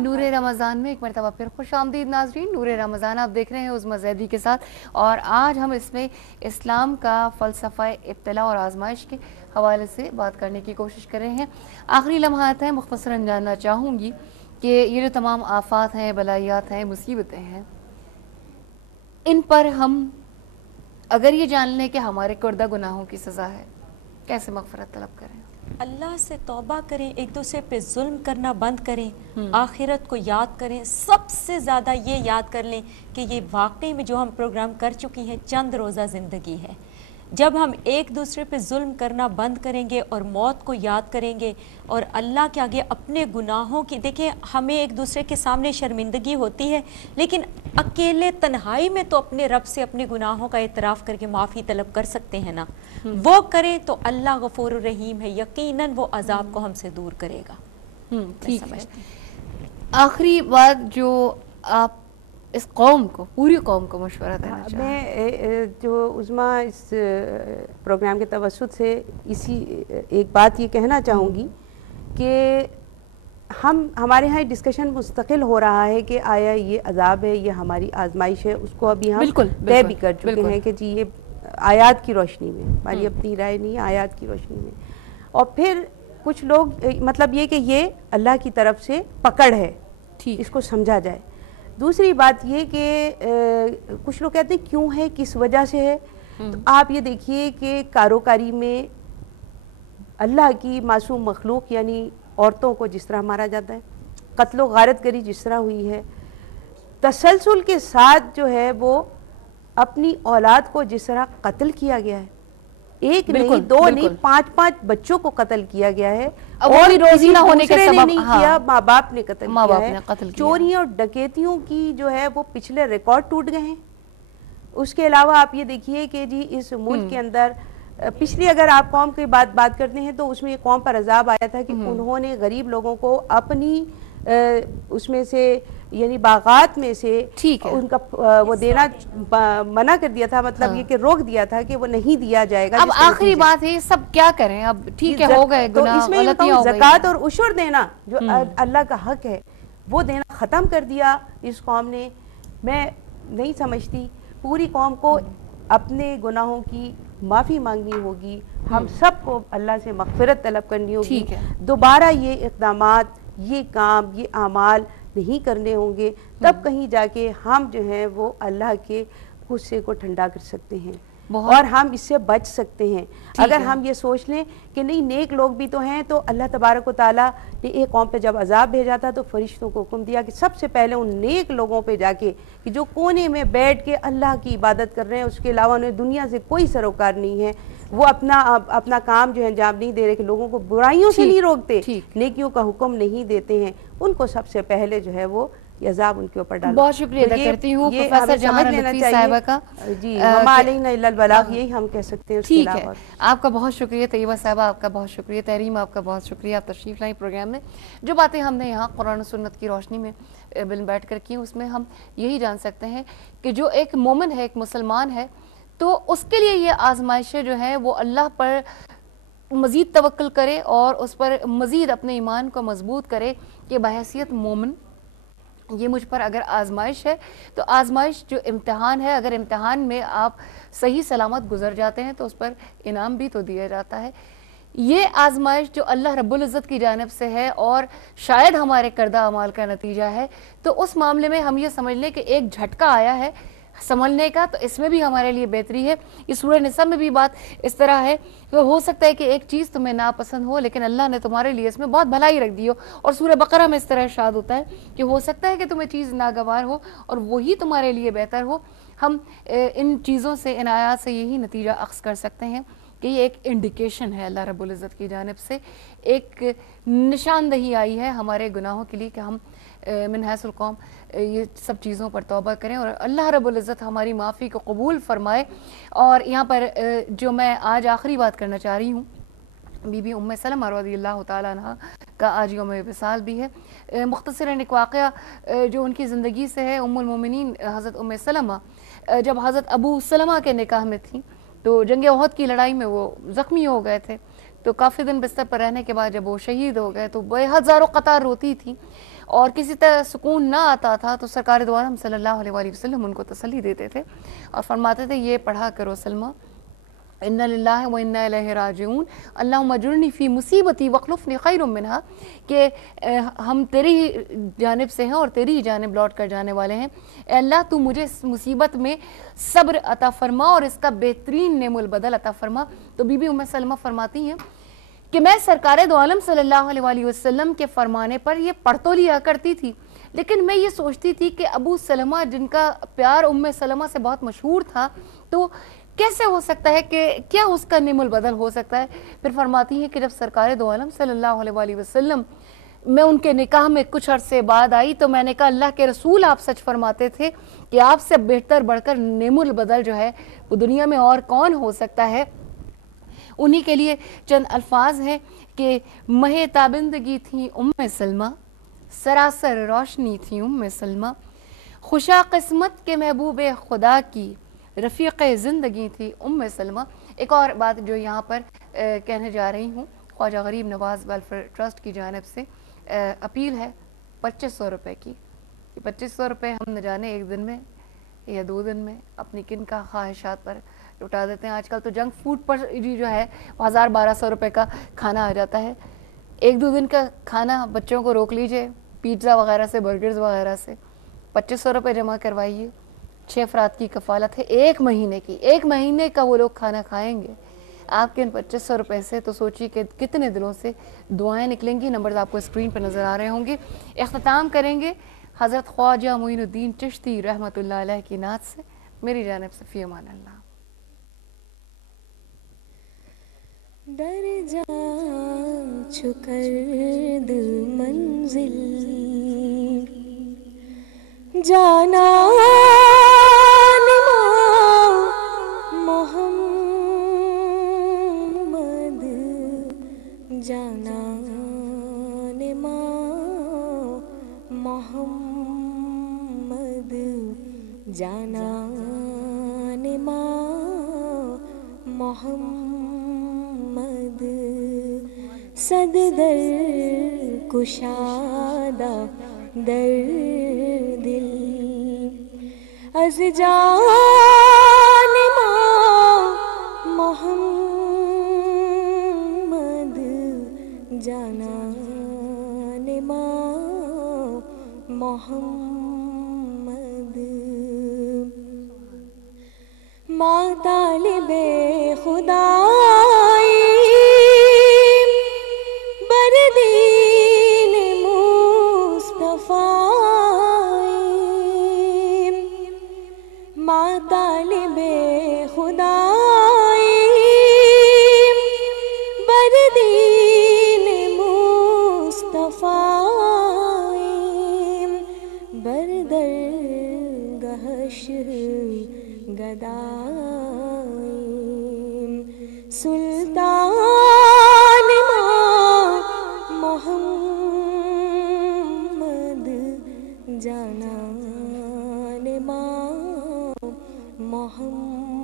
نور رمضان میں ایک مرتبہ پھر خوش آمدید ناظرین. نور رمضان آپ دیکھ رہے ہیں عظمہ زیدی کے ساتھ, اور آج ہم اس میں اسلام کا فلسفہ ابتلاء اور آزمائش کے حوالے سے بات کرنے کی کوشش کر رہے ہیں. آخری لمحات ہیں, مختصراً جاننا چاہوں گی کہ یہ جو تمام آفات ہیں, بلائیات ہیں, مصیبتیں ہیں, ان پر ہم اگر یہ جان لیں کہ ہمارے کردہ گناہوں کی سزا ہے, کیسے مغفرت طلب کریں؟ اللہ سے توبہ کریں, ایک دوسرے پہ ظلم کرنا بند کریں, آخرت کو یاد کریں. سب سے زیادہ یہ یاد کر لیں کہ یہ واقعی میں جو ہم پروگرام کر چکی ہیں چند روزہ زندگی ہے. جب ہم ایک دوسرے پہ ظلم کرنا بند کریں گے اور موت کو یاد کریں گے اور اللہ کے آگے اپنے گناہوں کی, دیکھیں ہمیں ایک دوسرے کے سامنے شرمندگی ہوتی ہے, لیکن اکیلے تنہائی میں تو اپنے رب سے اپنے گناہوں کا اعتراف کر کے معافی طلب کر سکتے ہیں نا. وہ کریں تو اللہ غفور الرحیم ہے, یقیناً وہ عذاب کو ہم سے دور کرے گا. ٹھیک ہے. آخری بات جو آپ اس قوم کو, پوری قوم کو مشورہ دینا چاہیں. میں جو عظمیٰ اس پروگرام کے توسط سے اسی ایک بات یہ کہنا چاہوں گی کہ ہمارے ہاں ڈسکشن مستقل ہو رہا ہے کہ آیا یہ عذاب ہے, یہ ہماری آزمائش ہے, اس کو ابھی ہم طے بھی کر چکے ہیں کہ جی یہ آیات کی روشنی میں, ہماری اپنی رائے نہیں, آیات کی روشنی میں. اور پھر کچھ لوگ مطلب یہ کہ یہ اللہ کی طرف سے پکڑ ہے, اس کو سمجھا جائے. دوسری بات یہ کہ کچھ لوگ کہتے ہیں کیوں ہے, کس وجہ سے ہے. تو آپ یہ دیکھیے کہ کاروکاری میں اللہ کی معصوم مخلوق یعنی عورتوں کو جس طرح مارا جاتا ہے, قتل و غارت گری جس طرح ہوئی ہے, تسلسل کے ساتھ جو ہے وہ اپنی اولاد کو جس طرح قتل کیا گیا ہے, ایک نہیں, دو نہیں, 5 بچوں کو قتل کیا گیا ہے, اور روزی نہ ہونے کے سبب نہیں کیا, ماں باپ نے قتل کیا ہے. چوریوں اور ڈکیتیوں کی جو ہے وہ پچھلے ریکارڈ ٹوٹ گئے ہیں. اس کے علاوہ آپ یہ دیکھیے کہ جی اس ملک کے اندر پچھلی اگر آپ قوم کی بات کرتے ہیں تو اس میں یہ قوم پر عذاب آیا تھا کہ انہوں نے غریب لوگوں کو اپنی اس میں سے یعنی باغات میں سے ان کا وہ دینا منع کر دیا تھا, مطلب یہ کہ روک دیا تھا کہ وہ نہیں دیا جائے گا. اب آخری بات ہے, سب کیا کریں, اب ٹھیک ہے ہو گئے گناہ, تو اس میں زکوٰۃ اور عشر دینا جو اللہ کا حق ہے وہ دینا ختم کر دیا اس قوم نے. میں نہیں سمجھتی, پوری قوم کو اپنے گناہوں کی معافی مانگنی ہوگی, ہم سب کو اللہ سے مغفرت طلب کرنی ہوگی. دوبارہ یہ اقدامات, یہ کام, یہ اعمال نہیں کرنے ہوں گے, تب کہیں جا کے ہم جو ہیں وہ اللہ کے غصے کو ٹھنڈا کر سکتے ہیں اور ہم اس سے بچ سکتے ہیں. اگر ہم یہ سوچ لیں کہ نہیں نیک لوگ بھی تو ہیں, تو اللہ تبارک و تعالیٰ نے ایک قوم پہ جب عذاب بھیجا تھا تو فرشتوں کو حکم دیا کہ سب سے پہلے ان نیک لوگوں پہ جا کے کہ جو کونے میں بیٹھ کے اللہ کی عبادت کر رہے ہیں, اس کے علاوہ انہیں دنیا سے کوئی سروکار نہیں ہے, وہ اپنا کام جو ہے انجام نہیں دے رہے, کہ لوگوں کو برائیوں سے نہیں روکتے, نیکیوں کا حکم نہیں دیتے ہیں, ان کو سب سے پہلے جو ہے وہ عذاب ان کے اوپر ڈالا. بہت شکریہ ادا کرتی ہوں پروفیسر جہان لطفی صاحبہ کا. جی وما علینا الا البلاغ, یہی ہم کہہ سکتے ہیں. ٹھیک ہے, آپ کا بہت شکریہ. طیبہ صاحبہ آپ کا بہت شکریہ. تحریم آپ کا بہت شکریہ, آپ تشریف لائیں پروگرام میں. جو باتیں ہم نے یہاں قرآن و سنت کی روشنی میں بل بیٹھ کر کی, اس میں ہم یہی جان سکتے ہیں کہ جو ایک مومن ہے, ایک مسلمان ہے, تو اس کے لیے یہ آزمائشیں جو ہیں وہ اللہ پر مزید توکل کرے اور اس پر مزید اپنے ایمان کو مضبوط کرے کہ بحیثیت مومن یہ مجھ پر اگر آزمائش ہے تو آزمائش جو امتحان ہے, اگر امتحان میں آپ صحیح سلامت گزر جاتے ہیں تو اس پر انعام بھی تو دیا جاتا ہے. یہ آزمائش جو اللہ رب العزت کی جانب سے ہے اور شاید ہمارے کردہ اعمال کا نتیجہ ہے, تو اس معاملے میں ہم یہ سمجھ لیں کہ ایک جھٹکا آیا ہے سنبھلنے کا, تو اس میں بھی ہمارے لیے بہتری ہے. یہ سورہ نساء میں بھی بات اس طرح ہے کہ ہو سکتا ہے کہ ایک چیز تمہیں ناپسند ہو لیکن اللہ نے تمہارے لیے اس میں بہت بھلائی رکھ دی ہو. اور سورہ بقرہ میں اس طرح ارشاد ہوتا ہے کہ ہو سکتا ہے کہ تمہیں چیز ناگوار ہو اور وہی تمہارے لیے بہتر ہو. ہم ان چیزوں سے, ان آیات سے یہی نتیجہ اخذ کر سکتے ہیں کہ یہ ایک انڈیکیشن ہے اللہ رب العزت کی جانب سے, ایک نشاندہی آئی ہے ہمارے گناہوں کے لیے کہ ہم من حیث القوم یہ سب چیزوں پر توبہ کریں اور اللہ رب العزت ہماری معافی کو قبول فرمائے. اور یہاں پر جو میں آج آخری بات کرنا چاہ رہی ہوں, بی بی ام سلمہ رضی اللہ تعالیٰ عنہ کا آج یوم وصال بھی ہے. مختصراً ایک واقعہ جو ان کی زندگی سے ہے, ام المومنین حضرت ام سلمہ جب حضرت ابو سلمہ کے نکاح میں تھیں تو جنگ احد کی لڑائی میں وہ زخمی ہو گئے تھے, تو کافی دن بستر پر رہنے کے بعد جب وہ شہید ہو گئے تو بے ہزاروں قطار روتی تھی اور کسی طرح سکون نہ آتا تھا، تو سرکار دو عالم صلی اللہ علیہ وآلہ وسلم ان کو تسلی دیتے تھے اور فرماتے تھے یہ پڑھا کرو سلمہ، اِنَّ لِلَّهِ وَإِنَّا إِلَيْهِ راجعون، اللہم اجرنی فی مصیبتی واخلفنی خیر منہا، کہ ہم تیری ہی جانب سے ہیں اور تیری ہی جانب لوٹ کر جانے والے ہیں، اے اللہ تو مجھے اس مصیبت میں صبر عطا فرما اور اس کا بہترین نعم البدل عطا فرما۔ تو بی بی ام سلمہ فرماتی ہیں کہ میں سرکار دو عالم صلی اللہ علیہ وآلہ وسلم کے فرمانے پر یہ پڑھ تو لیا کرتی تھی، لیکن میں یہ سوچتی تھی کہ ابو سلمہ جن کا پیار ام سلمہ سے بہت مشہور تھا، تو کیسے ہو سکتا ہے کہ کیا اس کا نعم البدل ہو سکتا ہے؟ پھر فرماتی ہیں کہ جب سرکار دو عالم صلی اللہ علیہ وآلہ وسلم میں ان کے نکاح میں کچھ عرصے بعد آئی تو میں نے کہا اللہ کے رسول آپ سچ فرماتے تھے کہ آپ سے بہتر بڑھ کر نعم البدل جو ہے وہ دنیا میں اور کون ہو سکتا ہے۔ انہی کے لیے چند الفاظ ہیں کہ مہ تابندگی تھی ام سلمہ، سراسر روشنی تھی ام سلمہ، خوشا قسمت کے محبوب خدا کی رفیق زندگی تھی ام سلمہ۔ ایک اور بات جو یہاں پر کہنے جا رہی ہوں، خواجہ غریب نواز ویلفیئر ٹرسٹ کی جانب سے اپیل ہے 2500 روپے کی۔ 2500 روپے ہم نہ جانے ایک دن میں یا 2 دن میں اپنی کن کا خواہشات پر لٹا دیتے ہیں۔ آج کل تو جنک فوڈ پر جو ہے 1000-1200 روپے کا کھانا آ جاتا ہے۔ 1-2 دن کا کھانا بچوں کو روک لیجئے پیزا وغیرہ سے، برگرز وغیرہ سے، 2500 روپے جمع کروائیے، 6 افراد کی کفالت ہے 1 مہینے کی، 1 مہینے کا وہ لوگ کھانا کھائیں گے آپ کے ان 2500 روپے سے، تو سوچیے کہ کتنے دلوں سے دعائیں نکلیں گی۔ نمبرز آپ کو اسکرین پر نظر آ رہے ہوں گے۔ اختتام کریں گے حضرت خواجہ معین الدین چشتی رحمۃ اللہ علیہ کی نعت سے۔ میری جانب سے فی امان اللہ۔ در جا چکر دل منزل جانا محمد جانا محمد جانا محمد صد در کشادہ در دل از جان محمد جانا محمد ماں طالب خدائی بردین مصطفی ماں طالب خدائی بردین مصطفی بردر گہشر گدائیم سلطان محمد جانا محمد